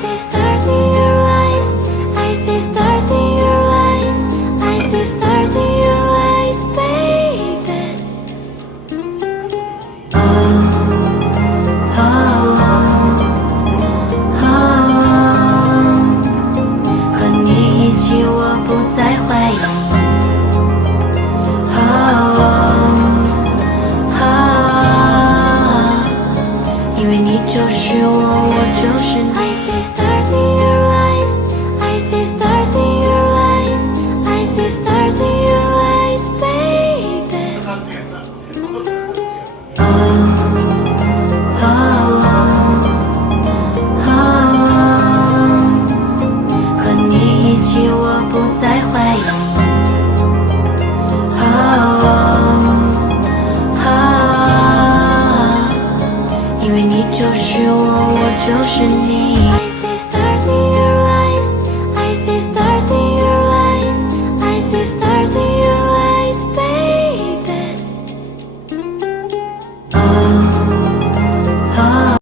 see stars in your eyes. I see stars in your eyes. I see stars in your eyes, baby. Oh, oh, oh, oh. 和你一起，我不再怀疑。因为你就是我，我就是你。I see stars in your eyes. I see stars in your eyes. I see stars in your eyes, baby. Oh, oh, oh, oh. 和你一起，我不再怀疑。因为你就是我，我就是你。